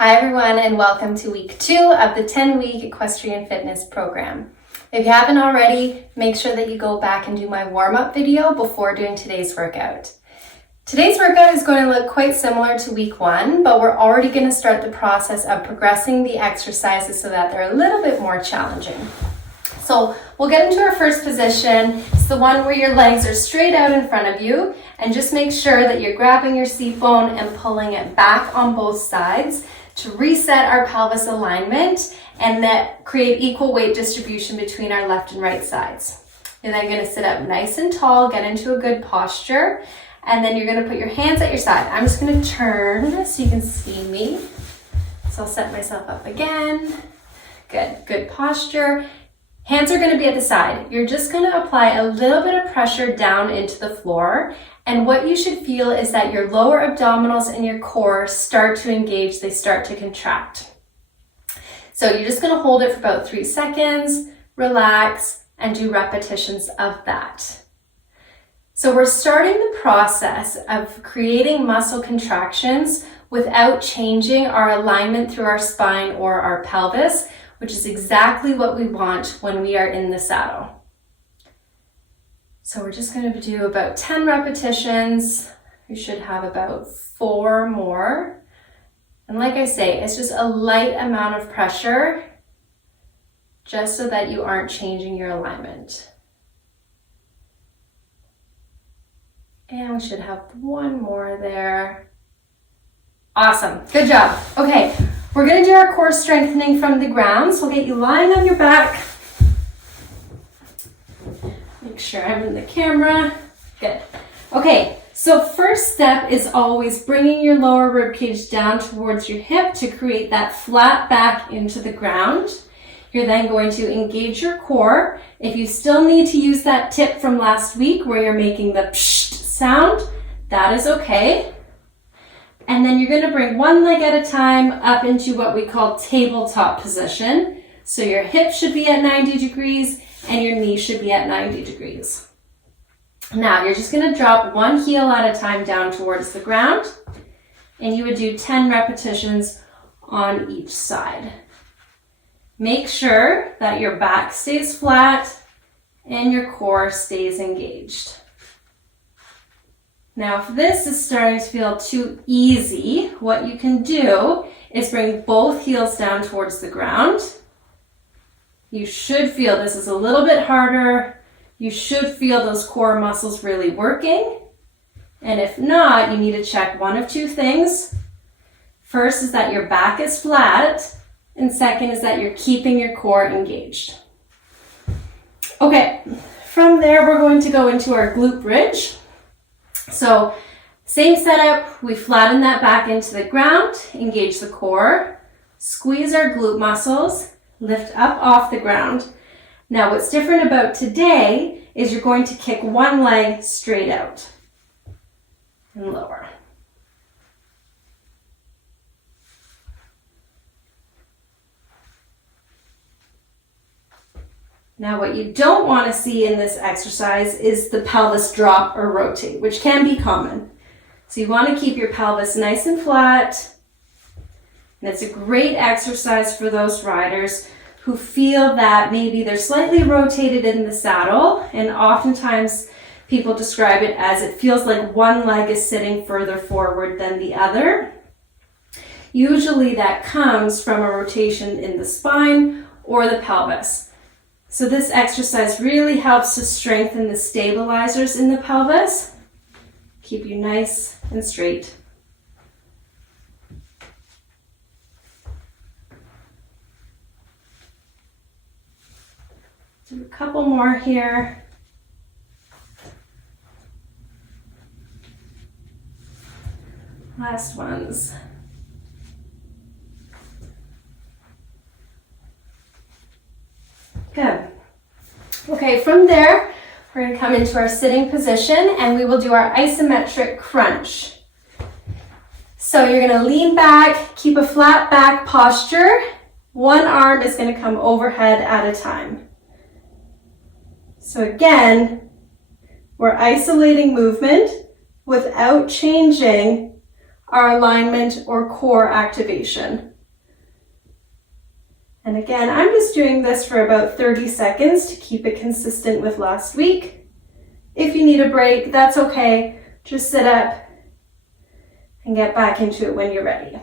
Hi everyone, and welcome to week 2 of the 10-week equestrian fitness program. If you haven't already, make sure that you go back and do my warm-up video before doing today's workout. Today's workout is going to look quite similar to week 1, but we're already going to start the process of progressing the exercises so that they're a little bit more challenging. So we'll get into our first position. It's the one where your legs are straight out in front of you, and just make sure that you're grabbing your seat bone and pulling it back on both sides to reset our pelvis alignment and that create equal weight distribution between our left and right sides. You're then going to sit up nice and tall, get into a good posture, and then you're going to put your hands at your side. I'm just going to turn so you can see me. So I'll set myself up again. Good posture. Hands are going to be at the side. You're just going to apply a little bit of pressure down into the floor. And what you should feel is that your lower abdominals and your core start to engage, they start to contract. So you're just going to hold it for about 3 seconds, relax, and do repetitions of that. So we're starting the process of creating muscle contractions without changing our alignment through our spine or our pelvis, which is exactly what we want when we are in the saddle. So we're just going to do about 10 repetitions. You should have about 4 more. And like I say, it's just a light amount of pressure just so that you aren't changing your alignment. And we should have 1 more there. Awesome, good job. Okay, we're going to do our core strengthening from the ground. So we'll get you lying on your back. Make sure I'm in the camera. Good. Okay, so first step is always bringing your lower rib cage down towards your hip to create that flat back into the ground. You're then going to engage your core. If you still need to use that tip from last week where you're making the psh sound, that is okay. And then you're going to bring one leg at a time up into what we call tabletop position. So your hip should be at 90 degrees and your knee should be at 90 degrees. Now you're just going to drop one heel at a time down towards the ground, and you would do 10 repetitions on each side. Make sure that your back stays flat and your core stays engaged. Now, if this is starting to feel too easy, what you can do is bring both heels down towards the ground. You should feel this is a little bit harder. You should feel those core muscles really working. And if not, you need to check one of 2 things. First is that your back is flat, and second is that you're keeping your core engaged. Okay, from there we're going to go into our glute bridge. So same setup, we flatten that back into the ground, engage the core, squeeze our glute muscles, lift up off the ground. Now what's different about today is you're going to kick one leg straight out and lower. Now what you don't want to see in this exercise is the pelvis drop or rotate, which can be common. So you want to keep your pelvis nice and flat. And it's a great exercise for those riders who feel that maybe they're slightly rotated in the saddle, and oftentimes people describe it as it feels like one leg is sitting further forward than the other. Usually that comes from a rotation in the spine or the pelvis. So this exercise really helps to strengthen the stabilizers in the pelvis, keep you nice and straight. Do a couple more here. Last ones. Good. Okay, from there, we're going to come into our sitting position and we will do our isometric crunch. So you're going to lean back, keep a flat back posture. One arm is going to come overhead at a time. So again, we're isolating movement without changing our alignment or core activation. And again, I'm just doing this for about 30 seconds to keep it consistent with last week. If you need a break, that's okay. Just sit up and get back into it when you're ready.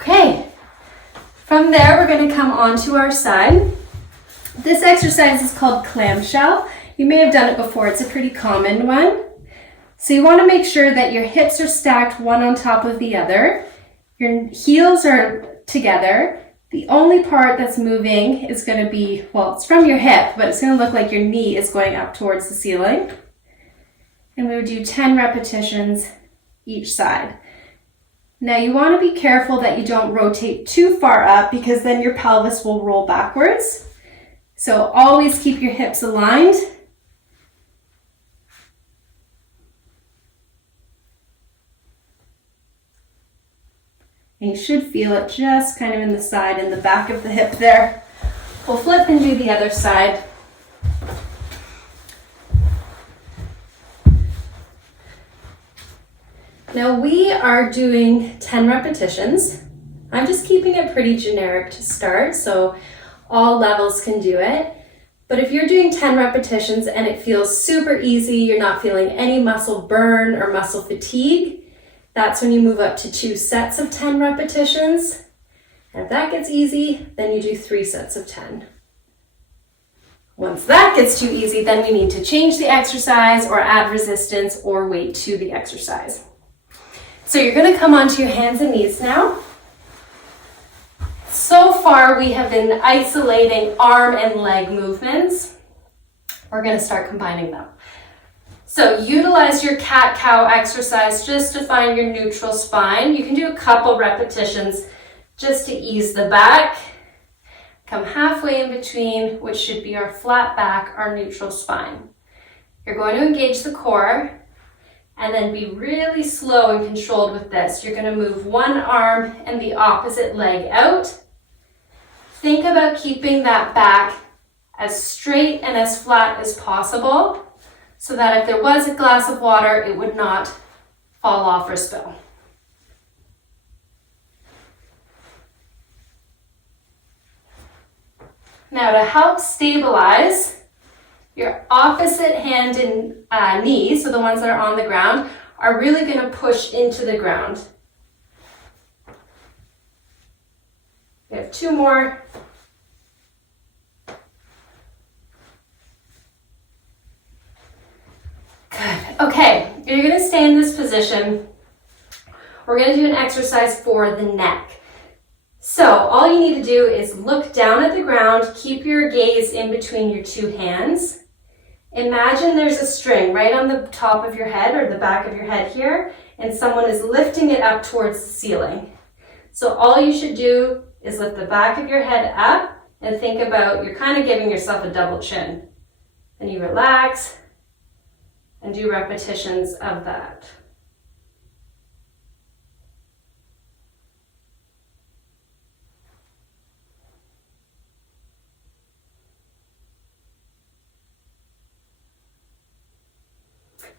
Okay, from there we're going to come onto our side. This exercise is called clamshell. You may have done it before, it's a pretty common one. So you want to make sure that your hips are stacked one on top of the other. Your heels are together. The only part that's moving is going to be, well, it's from your hip, but it's going to look like your knee is going up towards the ceiling. And we would do 10 repetitions each side. Now you want to be careful that you don't rotate too far up because then your pelvis will roll backwards. So always keep your hips aligned. And you should feel it just kind of in the side and the back of the hip there. We'll flip and do the other side. Now we are doing 10 repetitions. I'm just keeping it pretty generic to start, so all levels can do it. But if you're doing 10 repetitions and it feels super easy, you're not feeling any muscle burn or muscle fatigue, that's when you move up to 2 sets of 10 repetitions. And if that gets easy, then you do 3 sets of 10. Once that gets too easy, then we need to change the exercise or add resistance or weight to the exercise. So you're going to come onto your hands and knees now. So far we have been isolating arm and leg movements. We're going to start combining them. So utilize your cat-cow exercise just to find your neutral spine. You can do a couple repetitions just to ease the back. Come halfway in between, which should be our flat back, our neutral spine. You're going to engage the core and then be really slow and controlled with this. You're going to move one arm and the opposite leg out. Think about keeping that back as straight and as flat as possible so that if there was a glass of water, it would not fall off or spill. Now to help stabilize, your opposite hand and knee, so the ones that are on the ground, are really going to push into the ground. We have 2 more. Good. Okay, you're going to stay in this position. We're going to do an exercise for the neck. So all you need to do is look down at the ground, keep your gaze in between your 2 hands. Imagine there's a string right on the top of your head or the back of your head here, and someone is lifting it up towards the ceiling. So all you should do is lift the back of your head up and think about you're kind of giving yourself a double chin. Then you relax and do repetitions of that.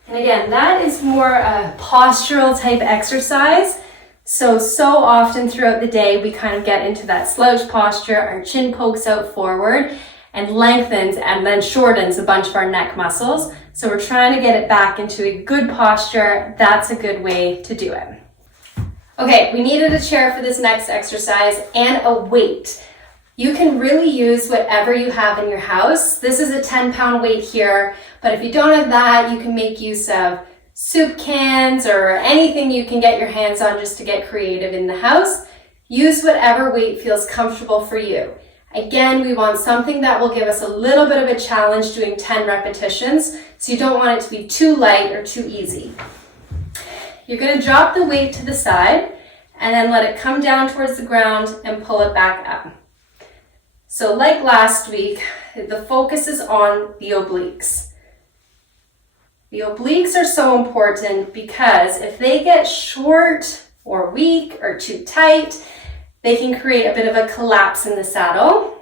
And again, that is more a postural type exercise. So often throughout the day, we kind of get into that slouch posture, our chin pokes out forward and lengthens and then shortens a bunch of our neck muscles. So we're trying to get it back into a good posture. That's a good way to do it. Okay, we needed a chair for this next exercise and a weight. You can really use whatever you have in your house. This is a 10-pound weight here, but if you don't have that, you can make use of soup cans or anything you can get your hands on just to get creative in the house. Use whatever weight feels comfortable for you. Again, we want something that will give us a little bit of a challenge doing 10 repetitions, so you don't want it to be too light or too easy. You're going to drop the weight to the side and then let it come down towards the ground and pull it back up. So like last week, the focus is on the obliques. The obliques are so important because if they get short or weak or too tight, they can create a bit of a collapse in the saddle.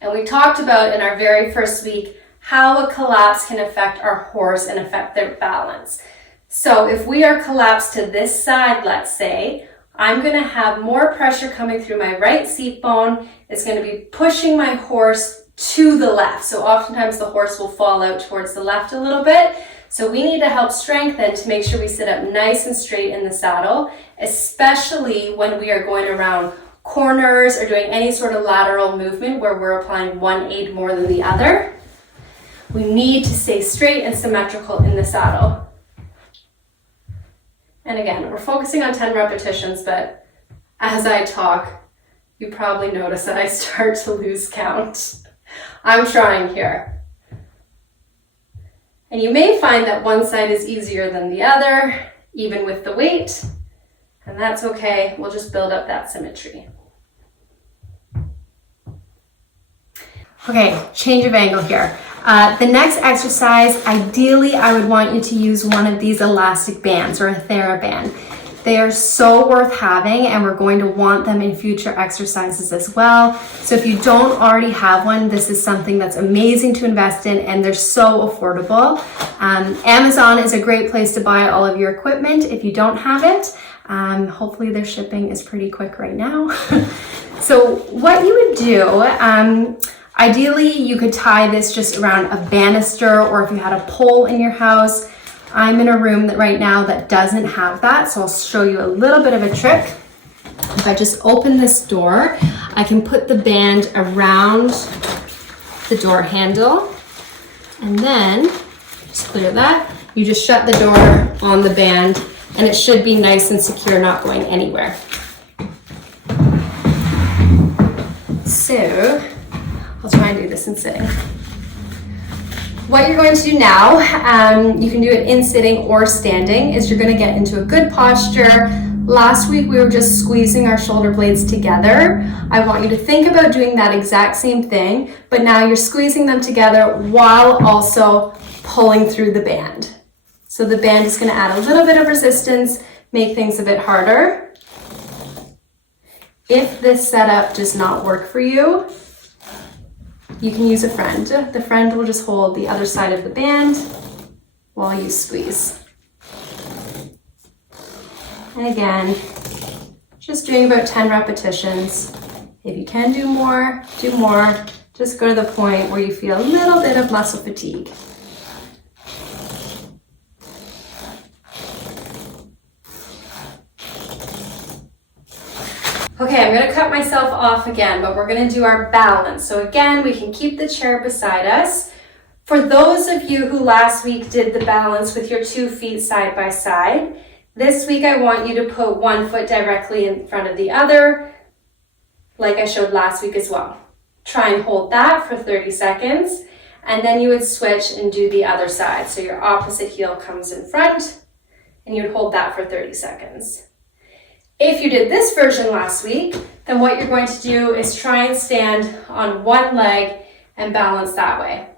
And we talked about in our very first week how a collapse can affect our horse and affect their balance. So if we are collapsed to this side, let's say, I'm going to have more pressure coming through my right seat bone. It's going to be pushing my horse to the left. So oftentimes the horse will fall out towards the left a little bit. So we need to help strengthen to make sure we sit up nice and straight in the saddle, especially when we are going around corners or doing any sort of lateral movement where we're applying one aid more than the other. We need to stay straight and symmetrical in the saddle. And again, we're focusing on 10 repetitions, but as I talk, you probably notice that I start to lose count. I'm trying here. And you may find that one side is easier than the other, even with the weight, and that's okay. We'll just build up that symmetry. Okay, change of angle here. The next exercise, ideally, I would want you to use one of these elastic bands or a TheraBand. They are so worth having, and we're going to want them in future exercises as well. So if you don't already have one, this is something that's amazing to invest in, and they're so affordable. Amazon is a great place to buy all of your equipment if you don't have it. Hopefully their shipping is pretty quick right now. So what you would do, ideally, you could tie this just around a banister, or if you had a pole in your house. I'm in a room right now that doesn't have that, so I'll show you a little bit of a trick. If I just open this door, I can put the band around the door handle, and then just clear that. You just shut the door on the band, and it should be nice and secure, not going anywhere. So I'll try and do this in sitting. What you're going to do now, you can do it in sitting or standing, is you're going to get into a good posture. Last week we were just squeezing our shoulder blades together. I want you to think about doing that exact same thing, but now you're squeezing them together while also pulling through the band. So the band is going to add a little bit of resistance, make things a bit harder. If this setup does not work for you, you can use a friend. The friend will just hold the other side of the band while you squeeze. And again, just doing about 10 repetitions. If you can do more, do more. Just go to the point where you feel a little bit of muscle fatigue. Okay, I'm gonna cut myself off again, but we're gonna do our balance. So again, we can keep the chair beside us. For those of you who last week did the balance with your 2 feet side by side, this week I want you to put one foot directly in front of the other, like I showed last week as well. Try and hold that for 30 seconds, and then you would switch and do the other side. So your opposite heel comes in front, and you would hold that for 30 seconds. If you did this version last week, then what you're going to do is try and stand on one leg and balance that way.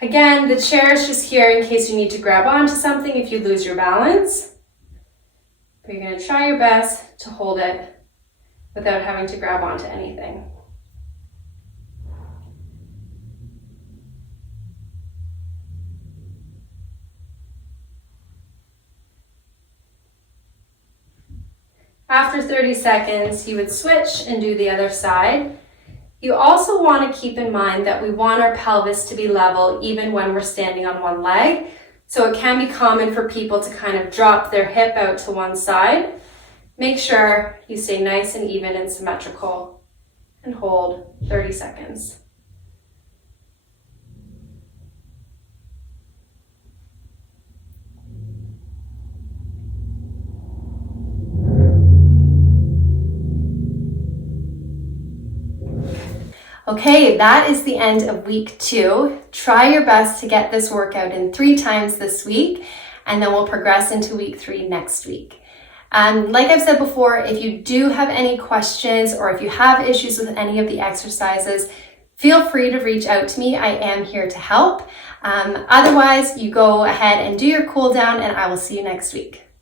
Again, the chair is just here in case you need to grab onto something if you lose your balance. But you're going to try your best to hold it without having to grab onto anything. After 30 seconds, you would switch and do the other side. You also want to keep in mind that we want our pelvis to be level even when we're standing on one leg. So it can be common for people to kind of drop their hip out to one side. Make sure you stay nice and even and symmetrical, and hold 30 seconds. Okay, that is the end of week 2. Try your best to get this workout in 3 times this week, and then we'll progress into week 3 next week. Like I've said before, if you do have any questions or if you have issues with any of the exercises, feel free to reach out to me. I am here to help. Otherwise, you go ahead and do your cool down, and I will see you next week.